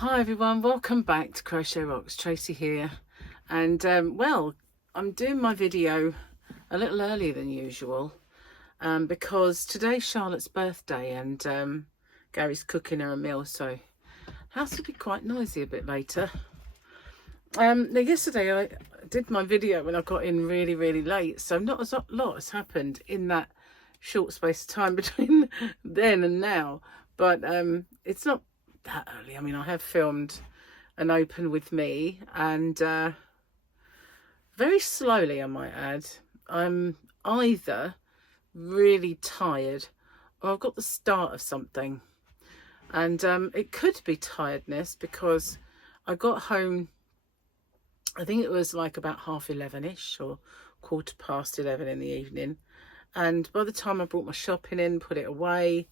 Hi everyone, welcome back to Crochet Rocks. Tracy here, and well, I'm doing my video a little earlier than usual because today's Charlotte's birthday, and Gary's cooking her a meal, so house will be quite noisy a bit later. Now yesterday I did my video when I got in really late, so not a lot has happened in that short space of time between then and now, but it's not that early. I mean, I have filmed an open with me, and very slowly, I might add. I'm either really tired or I've got the start of something, and it could be tiredness because I got home, I think it was like about 11:30ish or 11:15 in the evening, and by the time I brought my shopping in, put it away,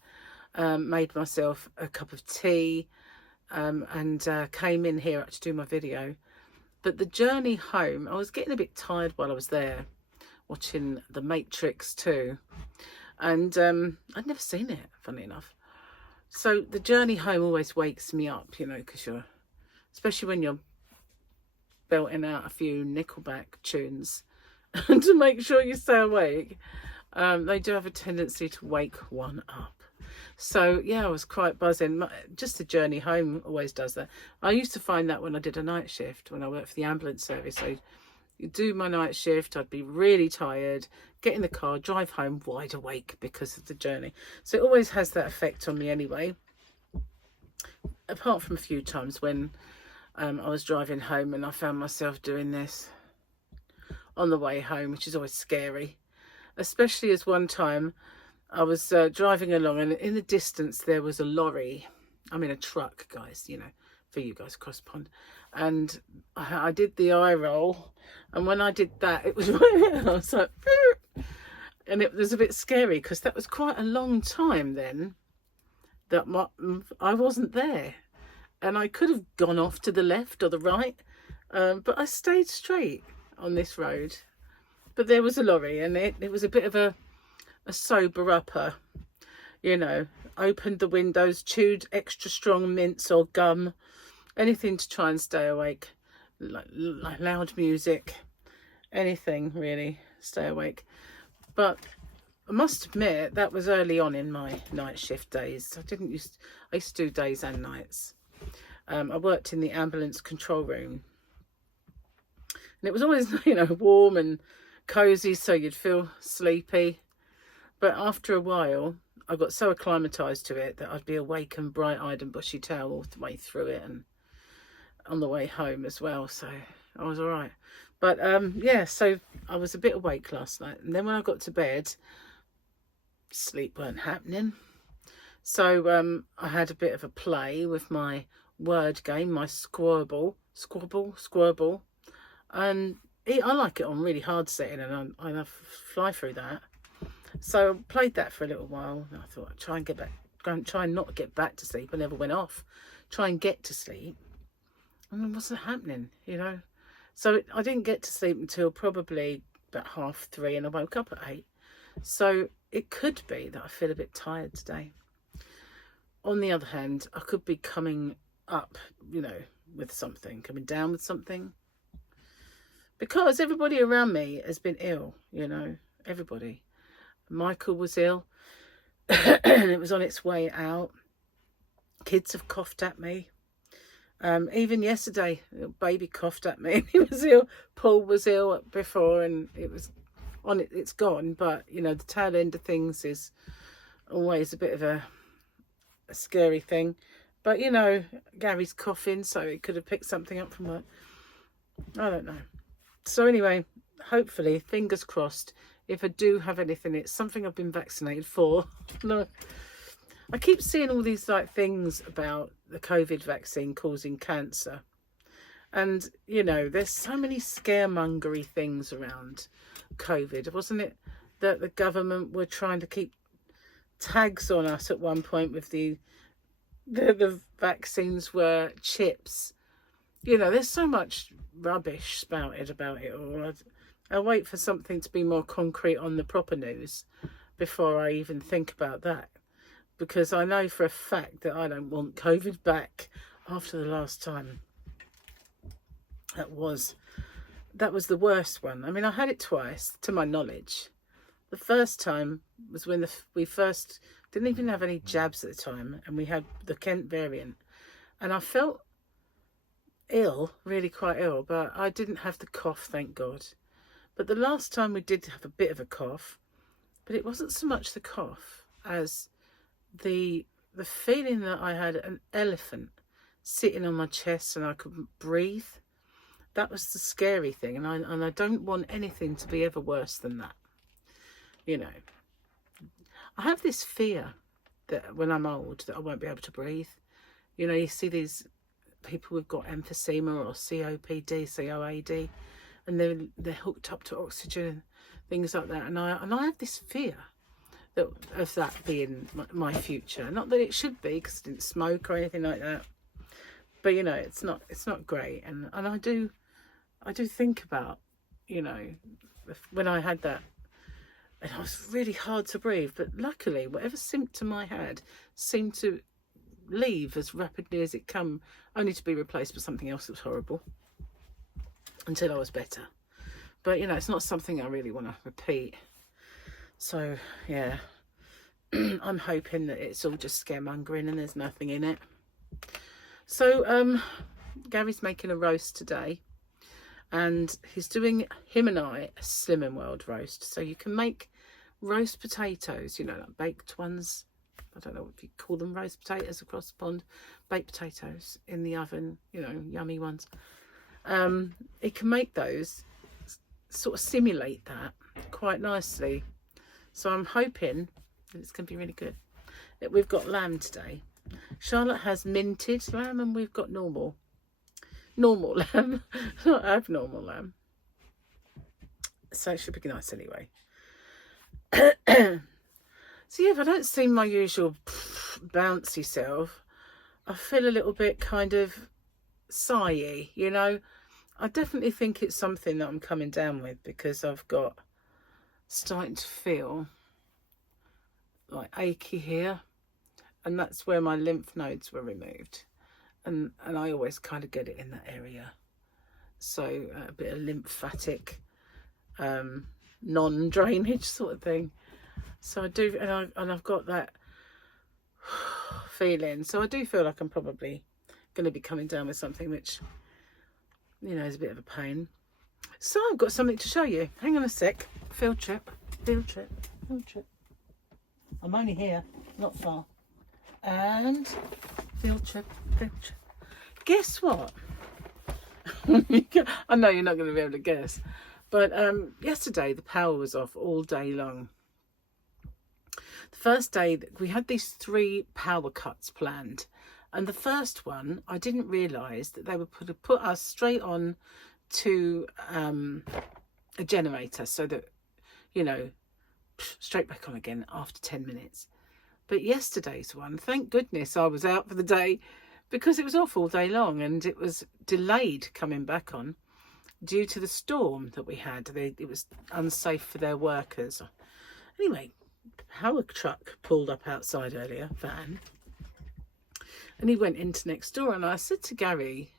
made myself a cup of tea, and came in here to do my video. But the journey home, I was getting a bit tired while I was there watching The Matrix 2, and I'd never seen it, funny enough. So the journey home always wakes me up, you know, because especially when you're belting out a few Nickelback tunes to make sure you stay awake, they do have a tendency to wake one up. So yeah, I was quite buzzing. Just the journey home always does that. I used to find that when I did a night shift, when I worked for the ambulance service. So you do my night shift, I'd be really tired, get in the car, drive home wide awake because of the journey. So it always has that effect on me anyway. Apart from a few times when I was driving home and I found myself doing this on the way home, which is always scary. Especially as one time I was driving along, and in the distance there was a lorry. I mean a truck, guys, you know, for you guys across the pond. And I did the eye roll, and when I did that, it was I was like, and it was a bit scary because that was quite a long time then that I wasn't there, and I could have gone off to the left or the right, but I stayed straight on this road. But there was a lorry, and it was a bit of a sober upper, you know. Opened the windows, chewed extra strong mints or gum, anything to try and stay awake, like loud music, anything really, stay awake. But I must admit that was early on in my night shift days. I used to do days and nights. I worked in the ambulance control room, and it was always, you know, warm and cozy, so you'd feel sleepy. But after a while, I got so acclimatized to it that I'd be awake and bright-eyed and bushy-tailed all the way through it, and on the way home as well. So I was all right. But yeah, so I was a bit awake last night, and then when I got to bed, sleep weren't happening. So I had a bit of a play with my word game, my squirble, and I like it on really hard setting, and I fly through that. So I played that for a little while, and I thought I'd try and get back, try and not get back to sleep. I never went off. Try and get to sleep, and it wasn't happening, you know. So I didn't get to sleep until probably about 3:30, and I woke up at 8. So it could be that I feel a bit tired today. On the other hand, I could be coming up, you know, with something, coming down with something, because everybody around me has been ill, you know, everybody. Michael was ill, and it was on its way out. Kids have coughed at me. Even yesterday, a baby coughed at me. He was ill. Paul was ill before, and it was on it. It's gone, but you know, the tail end of things is always a bit of a scary thing. But you know, Gary's coughing, so he could have picked something up from work. I don't know. So anyway, hopefully, fingers crossed, if I do have anything, it's something I've been vaccinated for. No, I keep seeing all these like things about the COVID vaccine causing cancer, and you know, there's so many scaremongery things around COVID. Wasn't it that the government were trying to keep tags on us at one point with the vaccines were chips? You know, there's so much rubbish spouted about it all. I'll wait for something to be more concrete on the proper news before I even think about that, because I know for a fact that I don't want COVID back. after the last time. That was the worst one. I mean, I had it twice, to my knowledge. The first time was when we first didn't even have any jabs at the time, and we had the Kent variant. And I felt ill, really quite ill, but I didn't have the cough, thank God. But the last time we did have a bit of a cough, but it wasn't so much the cough as the feeling that I had an elephant sitting on my chest and I couldn't breathe. That was the scary thing, and I don't want anything to be ever worse than that. You know, I have this fear that when I'm old that I won't be able to breathe. You know, you see these people who've got emphysema or COPD, COAD, and they're hooked up to oxygen and things like that. And I have this fear of that being my future. Not that it should be, because I didn't smoke or anything like that. But you know, it's not great. And I do think about, you know, when I had that, and it was really hard to breathe. But luckily, whatever symptom I had seemed to leave as rapidly as it come, only to be replaced by something else that was horrible until I was better. But you know, it's not something I really want to repeat. So yeah, I'm hoping that it's all just scaremongering and there's nothing in it. So Gary's making a roast today, and he's doing him and I a Slimming World roast. So you can make roast potatoes, you know, like baked ones. I don't know if you call them roast potatoes across the pond. Baked potatoes in the oven, you know, yummy ones. It can make those, sort of simulate that quite nicely. So I'm hoping that it's going to be really good. We've got lamb today. Charlotte has minted lamb, and we've got normal lamb, not abnormal lamb. So it should be nice anyway. So yeah, if I don't seem my usual bouncy self, I feel a little bit kind of sighy, you know. I definitely think it's something that I'm coming down with, because I've got starting to feel like achy here, and that's where my lymph nodes were removed, and I always kind of get it in that area. So a bit of lymphatic non-drainage sort of thing. So I do, and I've got that feeling. So I do feel like I'm probably going to be coming down with something which, you know, is a bit of a pain. So I've got something to show you. Hang on a sec. Field trip. I'm only here, not far. And field trip. Guess what? I know you're not going to be able to guess, but yesterday the power was off all day long. The first day we had these 3 power cuts planned, and the first one I didn't realise that they would put us straight on to a generator, so that, you know, straight back on again after 10 minutes. But yesterday's one, thank goodness I was out for the day, because it was off all day long, and it was delayed coming back on due to the storm that we had. It was unsafe for their workers. Anyway, power truck pulled up outside earlier, van, and he went into next door, and I said to Gary,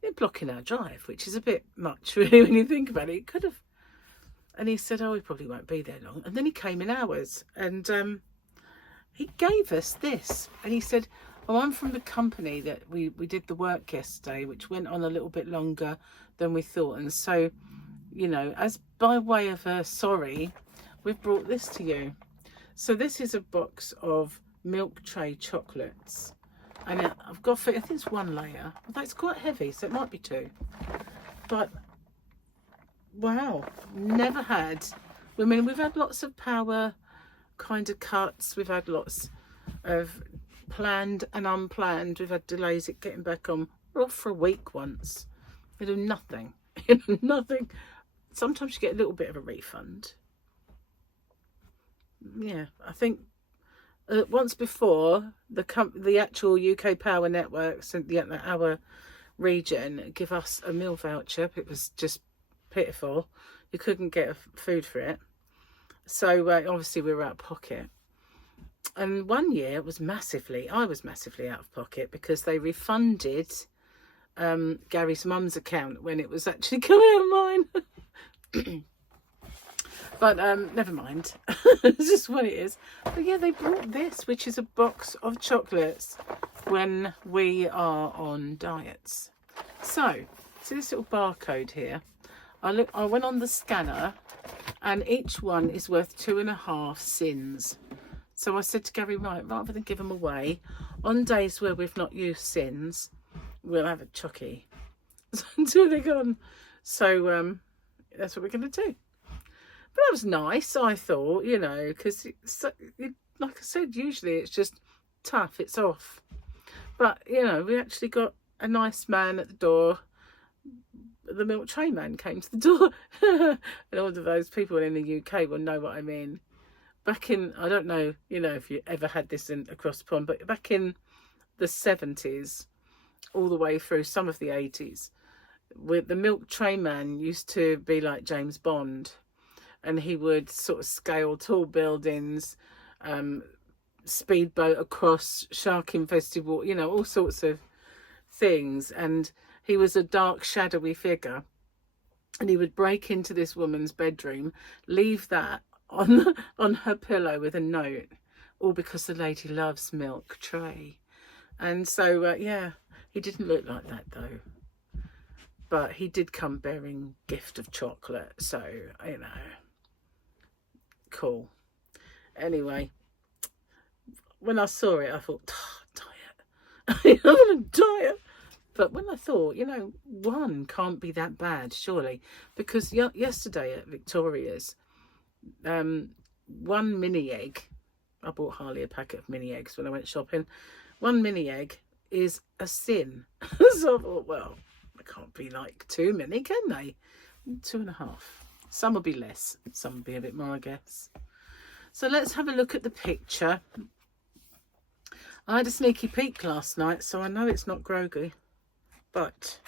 they're blocking our drive, which is a bit much really when you think about it. It could have. And he said, oh, he probably won't be there long. And then he came in hours, and he gave us this, and he said, oh, I'm from the company that we did the work yesterday, which went on a little bit longer than we thought, and so, you know, as by way of a sorry, we've brought this to you. So this is a box of milk tray chocolates, and I've got, I think it's 1 layer, although it's quite heavy, so it might be 2. But wow, never had. I mean, we've had lots of power kind of cuts. We've had lots of planned and unplanned. We've had delays at getting back on. We're off for a week once. We do nothing. Nothing. Sometimes you get a little bit of a refund. Yeah, I think once before, the actual UK Power Networks and our region give us a meal voucher. It was just pitiful. You couldn't get food for it. So obviously we were out of pocket. And one year I was massively out of pocket because they refunded Gary's mum's account when it was actually coming out of mine. But never mind. It's just what it is. But yeah, they brought this, which is a box of chocolates when we are on diets. So, see this little barcode here? I went on the scanner, and each one is worth 2.5 sins. So I said to Gary, right, rather than give them away, on days where we've not used sins, we'll have a chocky until they're gone. So that's what we're going to do. But that was nice, I thought, you know, because like I said, usually it's just tough, it's off. But, you know, we actually got a nice man at the door. The milk tray man came to the door. And all of those people in the UK will know what I mean. Back in, I don't know, you know, if you ever had this across the pond, but back in the 70s, all the way through some of the 80s, the milk tray man used to be like James Bond. And he would sort of scale tall buildings, speedboat across shark-infested water, you know, all sorts of things. And he was a dark, shadowy figure. And he would break into this woman's bedroom, leave that on her pillow with a note, all because the lady loves milk tray. And so, yeah, he didn't look like that, though. But he did come bearing gift of chocolate, so, you know. Cool. Anyway, when I saw it, I thought, diet. I'm on a diet. But when I thought, you know, one can't be that bad, surely, because yesterday at Victoria's, one mini egg, I bought Harley a packet of mini eggs when I went shopping. One mini egg is a sin. So I thought, well, they can't be like too many, can they? 2.5. Some will be less, some will be a bit more, I guess. So let's have a look at the picture. I had a sneaky peek last night, so I know it's not Grogu. But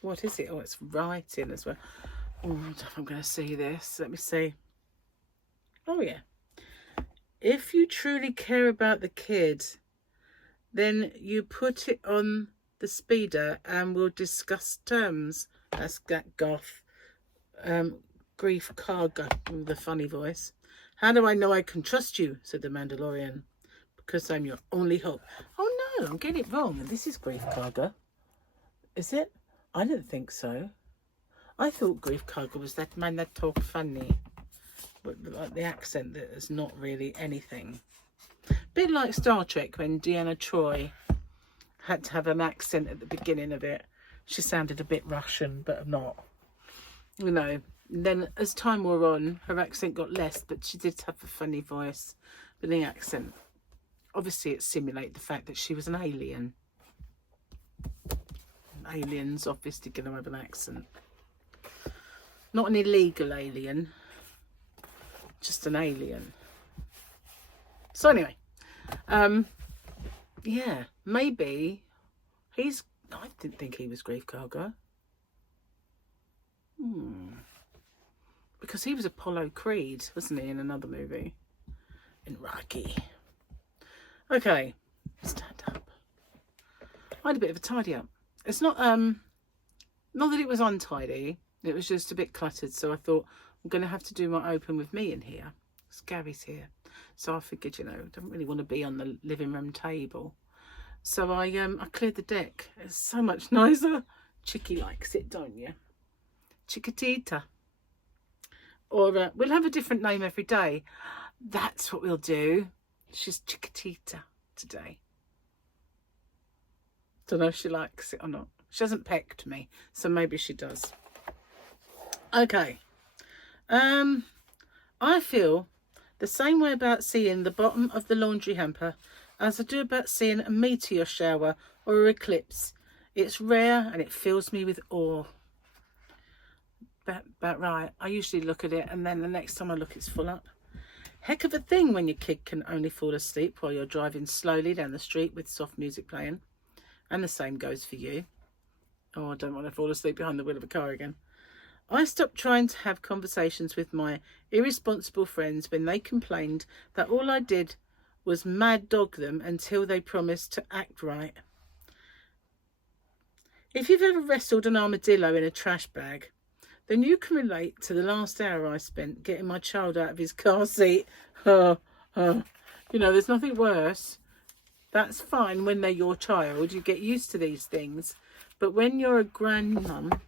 what is it? Oh, it's writing as well. Oh, I don't know if I'm going to see this. Let me see. Oh, yeah. If you truly care about the kid, then you put it on the speeder and we'll discuss terms. That's that goth. Grief Karga with a funny voice. How do I know I can trust you? Said the Mandalorian. Because I'm your only hope. Oh no, I'm getting it wrong. This is Grief Karga. Is it? I didn't think so. I thought Grief Karga was that man that talked funny. But like the accent that is not really anything. Bit like Star Trek when Deanna Troi had to have an accent at the beginning of it. She sounded a bit Russian, but not. You know, and then as time wore on, her accent got less, but she did have a funny voice. But the accent, obviously it simulated the fact that she was an alien. Aliens obviously going to have an accent. Not an illegal alien, just an alien. So anyway, yeah, maybe he's, I didn't think he was Grief Karga. Because he was Apollo Creed, wasn't he, in another movie? In Rocky. Okay, stand up. I had a bit of a tidy up. It's not not that it was untidy, it was just a bit cluttered, so I thought I'm going to have to do my open with me in here. Gary's here. So I figured, you know, I don't really want to be on the living room table. So I cleared the deck. It's so much nicer. Chicky likes it, don't you? Chiquitita. Or we'll have a different name every day. That's what we'll do. She's Chiquitita today. Don't know if she likes it or not. She hasn't pecked me, so maybe she does. Okay. I feel the same way about seeing the bottom of the laundry hamper as I do about seeing a meteor shower or an eclipse. It's rare and it fills me with awe. About right. I usually look at it and then the next time I look it's full up. Heck of a thing when your kid can only fall asleep while you're driving slowly down the street with soft music playing. And the same goes for you. Oh, I don't want to fall asleep behind the wheel of a car again. I stopped trying to have conversations with my irresponsible friends when they complained that all I did was mad dog them until they promised to act right. If you've ever wrestled an armadillo in a trash bag, then you can relate to the last hour I spent getting my child out of his car seat. You know, there's nothing worse. That's fine when they're your child. You get used to these things. But when you're a grandmum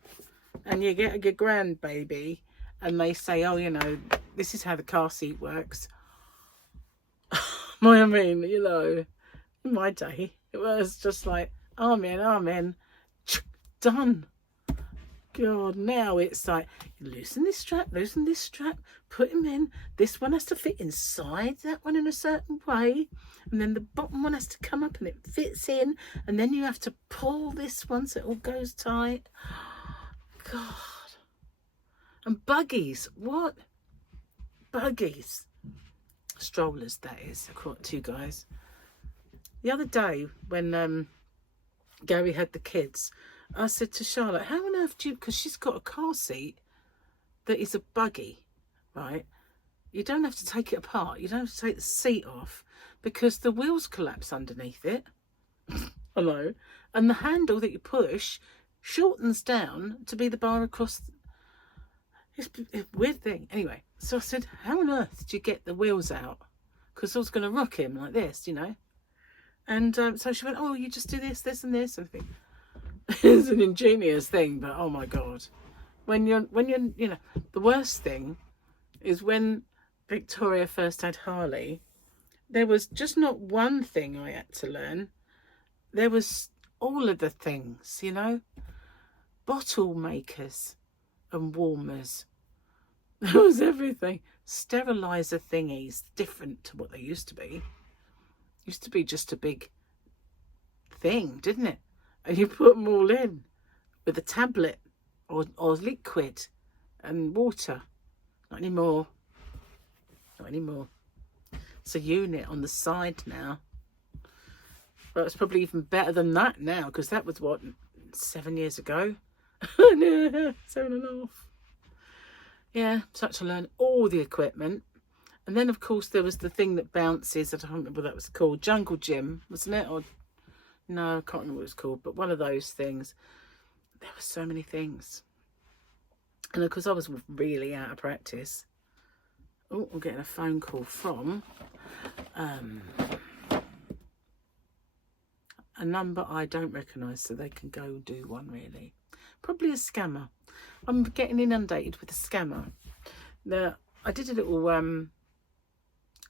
and you get a grandbaby and they say, oh, you know, this is how the car seat works. I mean, you know, in my day, it was just like, amen, done. God, now it's like, loosen this strap, put him in. This one has to fit inside that one in a certain way. And then the bottom one has to come up and it fits in. And then you have to pull this one so it all goes tight. God. And buggies, what? Buggies. Strollers, that is. I caught two guys. The other day when Gary had the kids, I said to Charlotte, how on earth do you, because she's got a car seat that is a buggy, right? You don't have to take it apart. You don't have to take the seat off because the wheels collapse underneath it. Hello. And the handle that you push shortens down to be the bar across. It's a weird thing. Anyway, so I said, how on earth do you get the wheels out? Because I was going to rock him like this, you know. And so she went, oh, you just do this, this and this. And I think, it's an ingenious thing, but oh my God. When you're, you know, the worst thing is when Victoria first had Harley, there was just not one thing I had to learn. There was all of the things, you know, bottle makers and warmers. There was everything. Sterilizer thingies, different to what they used to be. Used to be just a big thing, didn't it? And you put them all in with a tablet or liquid and water. Not anymore. Not anymore. It's a unit on the side now. Well, it's probably even better than that now, because that was, what, 7 years ago? 7.5. Yeah, so I had to learn all the equipment. And then, of course, there was the thing that bounces. I don't remember what that was called. Jungle Gym, wasn't it? Or no, I can't remember what it was called. But one of those things. There were so many things. And, of course, I was really out of practice. Oh, I'm getting a phone call from a number I don't recognise, so they can go do one, really. Probably a scammer. I'm getting inundated with a scammer. Now, I did a little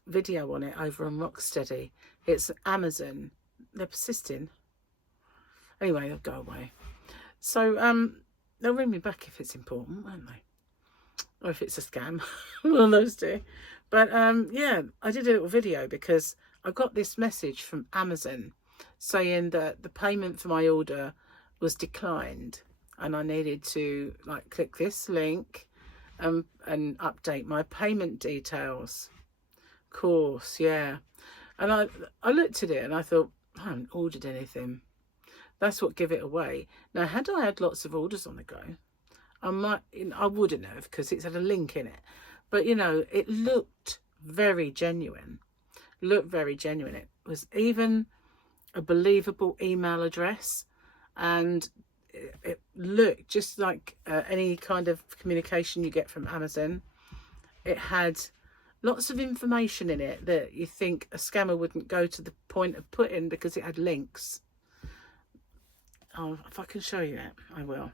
video on it over on Rocksteady. It's Amazon. They're persisting. Anyway, they'll go away. So they'll ring me back if it's important, won't they? Or if it's a scam. One of those two. But yeah, I did a little video because I got this message from Amazon saying that the payment for my order was declined and I needed to like click this link and update my payment details. Of course, yeah. And I looked at it and I thought, I haven't ordered anything. That's what give it away. Now, had I had lots of orders on the go, I wouldn't have, because it's had a link in it. But, you know, it looked very genuine. It was even a believable email address. And it looked just like any kind of communication you get from Amazon. It had lots of information in it that you think a scammer wouldn't go to the point of putting, because it had links. Oh, if I can show you it, I will.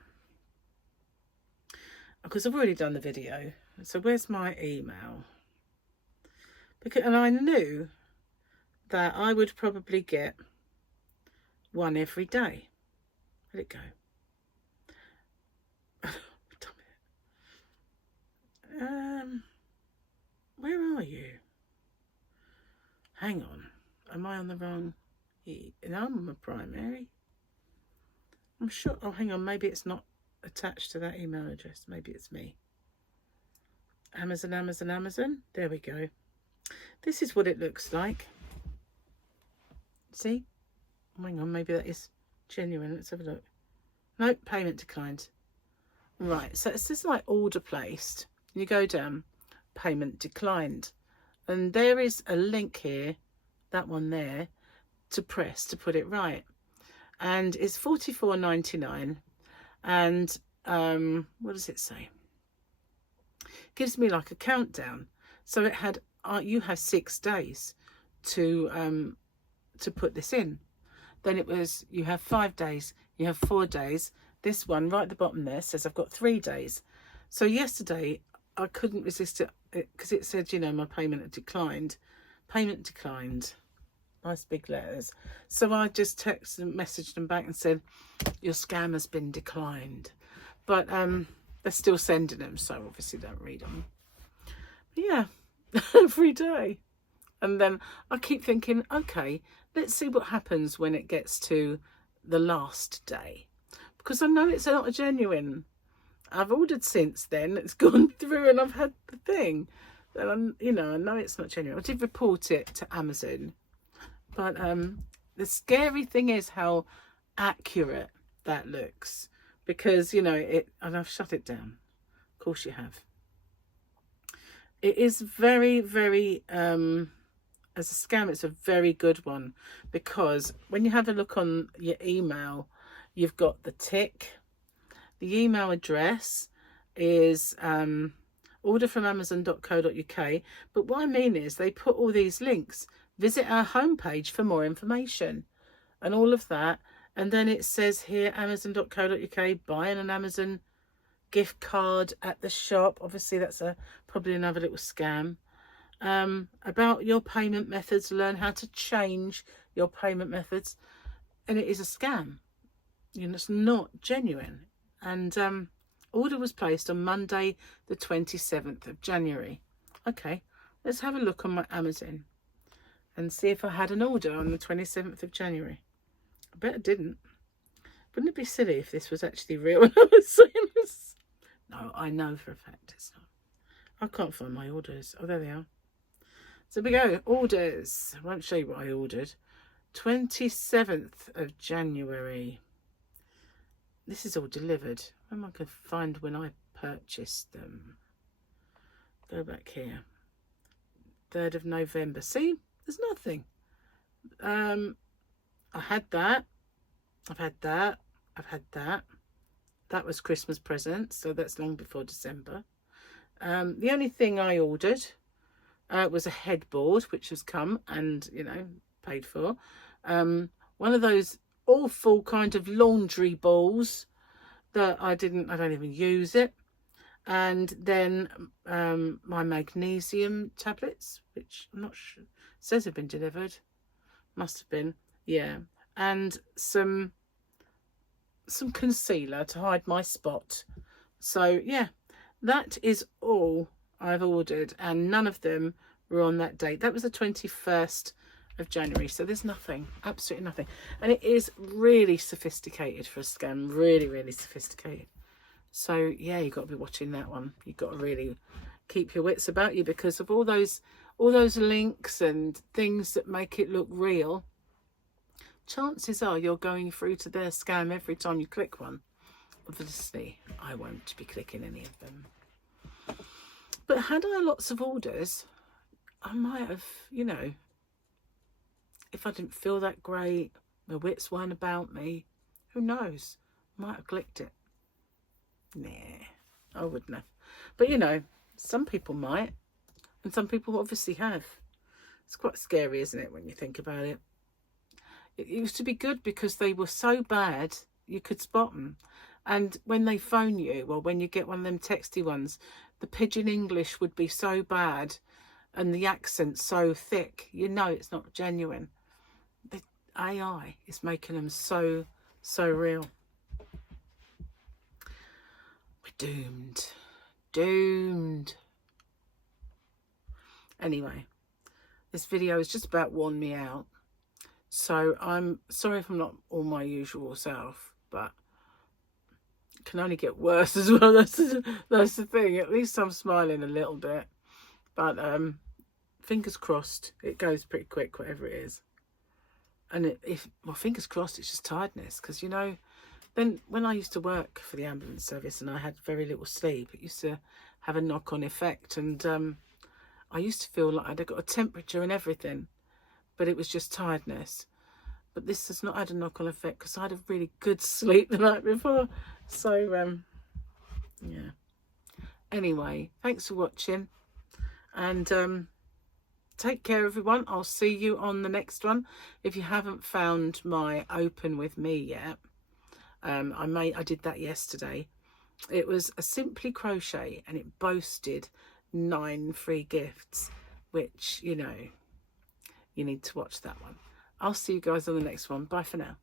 Because I've already done the video. So where's my email? And I knew that I would probably get one every day. Let it go. Where are you? Hang on. Am I on the wrong? No, I'm on my primary. I'm sure. Oh, hang on. Maybe it's not attached to that email address. Maybe it's me. Amazon. There we go. This is what it looks like. See? Hang on. Maybe that is genuine. Let's have a look. Nope. Payment declined. Right, so it's just like order placed. You go down, payment declined, and there is a link here, that one there, to press to put it right, and it's $44.99. And what does it say? It gives me like a countdown. So it had you have 6 days to put this in. Then it was you have 5 days, you have 4 days. This one right at the bottom there says I've got 3 days. So yesterday I couldn't resist it because it said, you know, my payment had declined. Payment declined. Nice big letters. So I just texted and messaged them back and said, your scam has been declined. But they're still sending them, so obviously don't read them. But yeah, every day. And then I keep thinking, okay, let's see what happens when it gets to the last day. Because I know it's not a genuine. I've ordered since then. It's gone through and I've had the thing. And you know, I know it's not genuine. I did report it to Amazon. But the scary thing is how accurate that looks. Because, you know, and I've shut it down. Of course you have. It is very, very, as a scam, it's a very good one. Because when you have a look on your email, you've got the tick. The email address is order from amazon.co.uk. But what I mean is they put all these links. Visit our homepage for more information and all of that. And then it says here, amazon.co.uk, buying an Amazon gift card at the shop. Obviously, that's probably another little scam. About your payment methods, learn how to change your payment methods. And it is a scam. You know, it's not genuine. And order was placed on Monday, the 27th of January. Okay, let's have a look on my Amazon and see if I had an order on the 27th of January. I bet I didn't. Wouldn't it be silly if this was actually real and I was saying this? No, I know for a fact it's not. I can't find my orders. Oh, there they are. So we go. Orders. I won't show you what I ordered. 27th of January. This is all delivered. Where am I going to find when I purchased them? Go back here. 3rd of November. See? There's nothing. I had that. I've had that. I've had that. That was Christmas presents, so that's long before December. The only thing I ordered was a headboard, which has come and, you know, paid for. One of those awful kind of laundry balls that I don't even use it. And then my magnesium tablets, which I'm not sure, says have been delivered. Must have been, yeah. And some concealer to hide my spot. So yeah, that is all I've ordered, and none of them were on that date. That was the 21st of January, so there's nothing, absolutely nothing. And it is really sophisticated for a scam, really, really sophisticated. So yeah, you've got to be watching that one. You've got to really keep your wits about you because of all those links and things that make it look real. Chances are you're going through to their scam every time you click one. Obviously, I won't be clicking any of them. But had I lots of orders, I might have, you know, if I didn't feel that great, my wits weren't about me, who knows, might have clicked it. Nah, I wouldn't have. But, you know, some people might, and some people obviously have. It's quite scary, isn't it, when you think about it? It used to be good because they were so bad, you could spot them. And when they phone you, or when you get one of them texty ones, the pidgin English would be so bad and the accent so thick, you know it's not genuine. The AI is making them so real. We're doomed. Doomed. Anyway, this video is just about worn me out. So I'm sorry if I'm not all my usual self, but it can only get worse as well. That's the thing. At least I'm smiling a little bit. But fingers crossed, it goes pretty quick, whatever it is. And well, fingers crossed, it's just tiredness. Because, you know, then when I used to work for the ambulance service and I had very little sleep, it used to have a knock-on effect, and I used to feel like I'd got a temperature and everything, but it was just tiredness. But this has not had a knock-on effect because I had a really good sleep the night before. So yeah, anyway, thanks for watching, and take care, everyone. I'll see you on the next one. If you haven't found my open with me yet, I did that yesterday. It was a Simply Crochet, and it boasted 9 free gifts, which, you know, you need to watch that one. I'll see you guys on the next one. Bye for now.